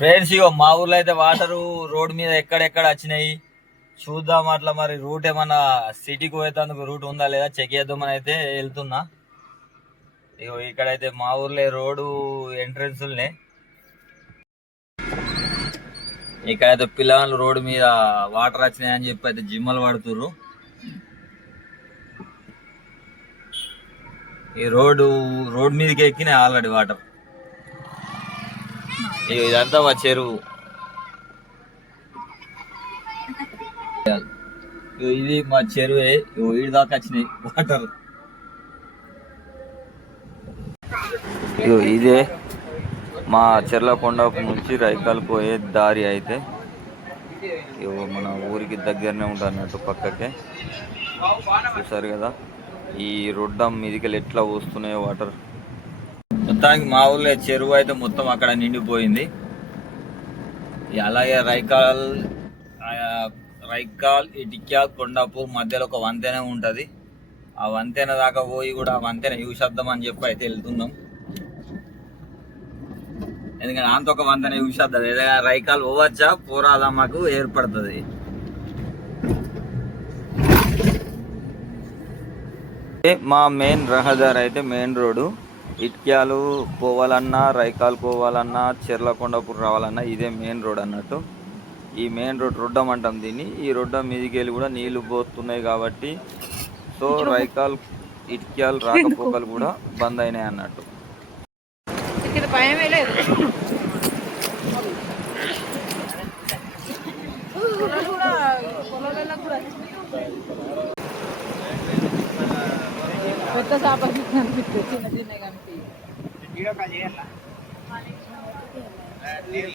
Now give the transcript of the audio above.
Friends ఇగో మా ఊర్లో అయితే వాటర్ రోడ్ మీద ఎక్కడెక్కడ వచ్చినాయి చూద్దాం. అట్లా మరి రూట్ ఏమన్నా సిటీకి పోయేందుకు రూట్ ఉందా లేదా చెక్ చేద్దామని అయితే వెళ్తున్నా. ఇగో ఇక్కడైతే మా ఊర్లో రోడ్డు ఎంట్రన్స్ ఇక్కడైతే పిల్లలు రోడ్డు మీద వాటర్ వచ్చినాయని చెప్పి అయితే జిమ్మలు పడుతుర్రు. ఈ రోడ్డు మీదకి ఎక్కినాయి ఆల్రెడీ వాటర్. ఇదంతా మా చెరువు. ఇది మా చెరువే. ఈడు దాకా వచ్చినాయి వాటర్. ఇదే మా చెర్లకొండ నుంచి రైకాల్ పోయే దారి అయితే మన ఊరికి దగ్గరనే ఉంటుంది అన్నట్టు, పక్కకే. చూసారు కదా ఈ రొడ్డం మీదికి ఎట్లా వస్తున్నాయో వాటర్. మొత్తానికి మా ఊర్లో చెరువు అయితే మొత్తం అక్కడ నిండిపోయింది. అలాగే రైకాల్ ఇటిక్యాల్ కొండాపూర్ మధ్యలో ఒక వంతెన ఉంటుంది. ఆ వంతెన దాకా పోయి కూడా ఆ వంతెన చూసేద్దాం అని చెప్పి అయితే వెళ్తున్నాం. ఎందుకంటే అంత ఒక వంతెన చూసేద్దాం, ఏదైనా రైకాల్ పోవచ్చా పోరాదా మాకు ఏర్పడుతుంది. మా మెయిన్ రహదారి అయితే మెయిన్ రోడ్డు. ఇట్క్యాలు పోవాలన్నా, రైకాల్ పోవాలన్నా, చెర్లకొండపూర్ రావాలన్నా ఇదే మెయిన్ రోడ్ అన్నట్టు. ఈ మెయిన్ రోడ్ రొడ్డం అంటాం దీన్ని. ఈ రొడ్డం మీదికి వెళ్ళి కూడా నీళ్లు పోతున్నాయి కాబట్టి సో రైకాల్ ఇట్క్యాల్ రాకపోకలు కూడా బంద్ అయినాయి అన్నట్టు. పెద్ద చేప అనిపిస్తుంది, చిన్న చిన్న